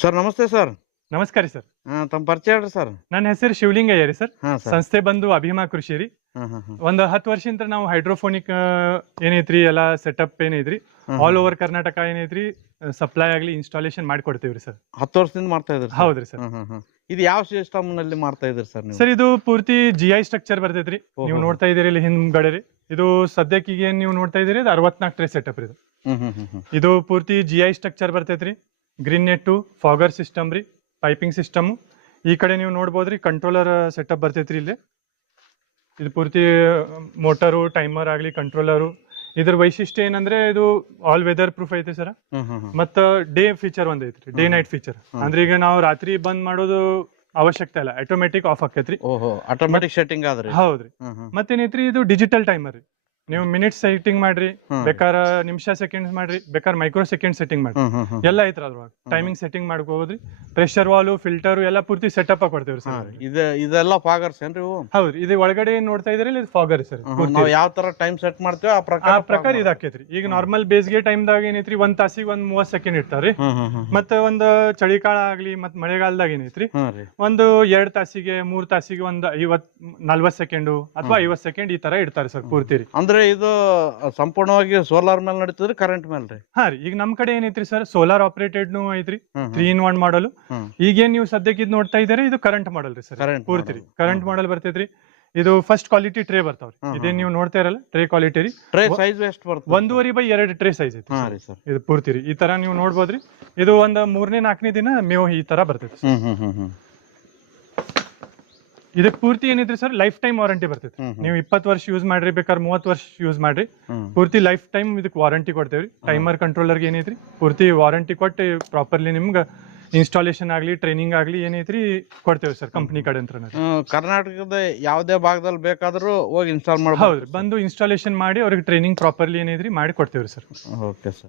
Sir ನಮಸ್ತೆ sir. ನಮಸ್ಕಾರ ರೀ ಸರ್. ತಮ್ಮ ಪರಿಚಯ ಹೇಳ್ರಿ ಸರ್. ನನ್ನ ಹೆಸರು ಶಿವಲಿಂಗಯ್ಯ ರೀ ಸರ್. ಹಾಂ ಸರ್. ಸಂಸ್ಥೆ ಬಂದು ಅಭಿಮಾ ಕೃಷಿ ರೀ. ಹಾಂ ಹಾಂ ಹಾಂ ಒಂದು 10 ವರ್ಷದಿಂದ ನಾವು ಹೈಡ್ರೋಫೋನಿಕ್ ಏನೈತ್ರಿ ಎಲ್ಲ ಸೆಟಪ್ ಏನೈತ್ರಿ ಆಲ್ ಓವರ್ ಕರ್ನಾಟಕ ಏನೈತ್ರಿ ಸಪ್ಲೈ ಆಗ್ಲಿ ಇನ್ಸ್ಟಾಲೇಷನ್ ಮಾಡ್ಕೊಡ್ತೀವ್ರಿ ಸರ್. 10 ವರ್ಷದಿಂದ ಮಾಡ್ತಾ ಇದ್ರಿ ಸರ್? ಹೌದ್ರಿ ಸರ್. ಇದು ಯಾವ ಸಿಸ್ಟಮ್ ನಲ್ಲಿ ಮಾಡ್ತಾ ಇದ್ರಿ ಸರ್ ನೀವು? ಸರ್ ಇದು ಪೂರ್ತಿ GI ಸ್ಟ್ರಕ್ಚರ್ ಬರ್ತೈತ್ರಿ. ನೀವು ನೋಡ್ತಾ ಇದೀರಿ ಇಲ್ಲಿ ಹಿಂದ್ಗಡೆ ರೀ. ಇದು ಸದ್ಯಕ್ಕೆ ಈಗ ಏನ್ ನೀವು ನೋಡ್ತಾ ಇದೀರಿ ಅದು 64 ಟ್ರೇ ಸೆಟಪ್ ರೀ. ಇದು ಪೂರ್ತಿ GI ಸ್ಟ್ರಕ್ಚರ್ ಬರ್ತೈತ್ರಿ. ಗ್ರೀನ್ ನೆಟ್ ಫಾಗರ್ ಸಿಸ್ಟಮ್ ರೀ, ಪೈಪಿಂಗ್ ಸಿಸ್ಟಮ್. ಈ ಕಡೆ ನೀವು ನೋಡ್ಬೋದ್ರಿ ಕಂಟ್ರೋಲರ್ ಸೆಟಪ್ ಬರ್ತೈತ್ರಿ ಇಲ್ಲಿ. ಇದು ಪೂರ್ತಿ ಮೋಟರು, ಟೈಮರ್ ಆಗ್ಲಿ, ಕಂಟ್ರೋಲರು. ಇದ್ರ ವೈಶಿಷ್ಟ್ಯ ಏನಂದ್ರೆ ಇದು ಆಲ್ ವೆದರ್ ಪ್ರೂಫ್ ಐತೆ ಸರ್. ಮತ್ತ ಡೇ ಫೀಚರ್ ಒಂದ್ ಐತ್ರಿ, ಡೇ ನೈಟ್ ಫೀಚರ್. ಅಂದ್ರೆ ಈಗ ನಾವು ರಾತ್ರಿ ಬಂದ್ ಮಾಡೋದು ಅವಶ್ಯಕತೆ ಇಲ್ಲ, ಆಟೋಮೆಟಿಕ್ ಆಫ್ ಆಕೈತ್ರಿ. ಆಟೋಮೆಟಿಕ್ ಸೆಟ್ಟಿಂಗ್ ಆದ್ರಿ? ಹೌದ್ರಿ. ಮತ್ತೇನೈತ್ರಿ ಇದು ಡಿಜಿಟಲ್ ಟೈಮರ್ ರೀ. ನೀವು ಮಿನಿಟ್ಸ್ ಸೆಟ್ಟಿಂಗ್ ಮಾಡ್ರಿ, ಬೇಕಾದ್ರ ನಿಮಿಷ ಸೆಕೆಂಡ್ಸ್ ಮಾಡ್ರಿ, ಬೇಕಾದ್ರೆ ಮೈಕ್ರೋ ಸೆಕೆಂಡ್ ಸೆಟ್ಟಿಂಗ್ ಮಾಡ್ರಿ, ಎಲ್ಲ ಐತ್ರ ಅದ್ರೊಳಗ. ಟೈಮಿಂಗ್ ಸೆಟ್ಟಿಂಗ್ ಮಾಡ್ಕೋಬೋದ್ರಿ. ಪ್ರೆಷರ್ ವಾಲು, ಫಿಲ್ಟರ್ ಎಲ್ಲ ಪೂರ್ತಿ ಸೆಟಪ್ ಕೊಡ್ತೇವ್ರಿ ಸರ್. ಇದೆಲ್ಲ ಫಾಗರ್ಸ್ ಏನ್ರಿ? ಹೌದ್ರಿ. ಇದು ಒಳಗಡೆ ಏನ್ ನೋಡ್ತಾ ಇದ್ರಿ ಇದು ಫಾಗರ್ ಸರ್. ನಾವು ಯಾವ ತರ ಟೈಮ್ ಸೆಟ್ ಮಾಡ್ತೇವೆ ಆ ಪ್ರಕಾರ ಇದು ಆಕೈತ್ರಿ. ಈಗ ನಾರ್ಮಲ್ ಬೇಸಿಗೆ ಟೈಮ್ ದಾಗ ಏನೈತ್ರಿ 1 ತಾಸಿಗೆ 30 ಸೆಕೆಂಡ್ ಇರ್ತಾವ್ರಿ. ಮತ್ತೆ ಒಂದು ಚಳಿಗಾಲ ಆಗ್ಲಿ ಮತ್ ಮಳೆಗಾಲದಾಗ ಏನೈತ್ರಿ ಒಂದು 2 ತಾಸಿಗೆ 3 ತಾಸಿಗೆ ಒಂದು 40 ಸೆಕೆಂಡ್ ಅಥವಾ 50 ಸೆಕೆಂಡ್ ಈ ತರ ಇಡ್ತಾರೆ ಸರ್ ಪೂರ್ತಿ ರೀ. ಅಂದ್ರೆ ಇದು ಸಂಪೂರ್ಣವಾಗಿ ಸೋಲಾರ್ ಮೇಲೆ ನಡೀತದ್ರಿ, ಕರೆಂಟ್ ಮೇಲೆ ರೀ? ಹಾ ರೀ. ಈಗ ನಮ್ ಕಡೆ ಏನೈತ್ರಿ ಸರ್ ಸೋಲಾರ್ ಆಪರೇಟೆಡ್ ಐತ್ರಿ, 3-in-1 ಮಾಡಲ್. ಈಗೇನ್ ನೀವು ಸದ್ಯಕ್ಕೆ ಇದು ನೋಡ್ತಾ ಇದಾರೆ ಇದು ಕರೆಂಟ್ ಮಾಡಲ್ ರೀ ಸರ್. ಪೂರ್ತಿ ರೀ ಕರೆಂಟ್ ಮಾಡಲ್ ಬರ್ತೈತ್ರಿ. ಇದು ಫಸ್ಟ್ ಕ್ವಾಲಿಟಿ ಟ್ರೇ ಬರ್ತಾವ್ರಿ. ಇದೇನ್ ನೀವು ನೋಡ್ತಾ ಇರಲ್ಲ ಟ್ರೇ ಕ್ವಾಲಿಟಿ ರೀ. ಟ್ರೇ ಸೈಜ್ ಎಷ್ಟು ಬರ್ತದೆ? 1.5x2 ಟ್ರೇ ಸೈಜ್ ಐತಿ ಸರ್. ಇದು ಪೂರ್ತಿ ರೀ ಈ ತರ ನೀವು ನೋಡ್ಬೋದ್ರಿ. ಇದು ಒಂದು 3ನೇ-4ನೇ ದಿನ ಮೇವು ಈ ತರ ಬರ್ತೈತಿ. ಇದಕ್ಕೆ ಪೂರ್ತಿ ಏನೈತ್ರಿ ಸರ್ ಲೈಫ್ ಟೈಮ್ ವಾರಂಟಿ ಬರ್ತೈತಿ. ನೀವು 20 ವರ್ಷ ಯೂಸ್ ಮಾಡ್ರಿ, ಬೇಕಾದ್ರೆ 30 ವರ್ಷ ಯೂಸ್ ಮಾಡ್ರಿ, ಪೂರ್ತಿ ಲೈಫ್ ಟೈಮ್ ಇದಕ್ಕೆ ವಾರಂಟಿ ಕೊಡ್ತೇವ್ರಿ. ಟೈಮರ್ ಕಂಟ್ರೋಲರ್ ಏನೈತ್ರಿ ಪೂರ್ತಿ ವಾರಂಟಿ ಕೊಟ್ಟು ಪ್ರಾಪರ್ಲಿ ನಿಮ್ಗೆ ಇನ್ಸ್ಟಾಲೇಷನ್ ಆಗ್ಲಿ, ಟ್ರೈನಿಂಗ್ ಆಗ್ಲಿ ಏನೈತ್ರಿ ಕೊಡ್ತೇವೆ ಸರ್ ಕಂಪ್ನಿ ಕಡೆ ಅಂತ. ಕರ್ನಾಟಕದ ಯಾವುದೇ ಭಾಗದಲ್ಲಿ ಬೇಕಾದ್ರೂ ಹೋಗಿ ಇನ್ಸ್ಟಾಲ್ ಮಾಡಬಹುದು? ಹೌದ್ರಿ. ಬಂದು ಇನ್ಸ್ಟಾಲೇಷನ್ ಮಾಡಿ ಅವ್ರಿಗೆ ಟ್ರೈನಿಂಗ್ ಪ್ರಾಪರ್ಲಿ ಏನೈತ್ರಿ ಮಾಡಿ ಕೊಡ್ತೇವ್ರಿ ಸರ್. Okay sir.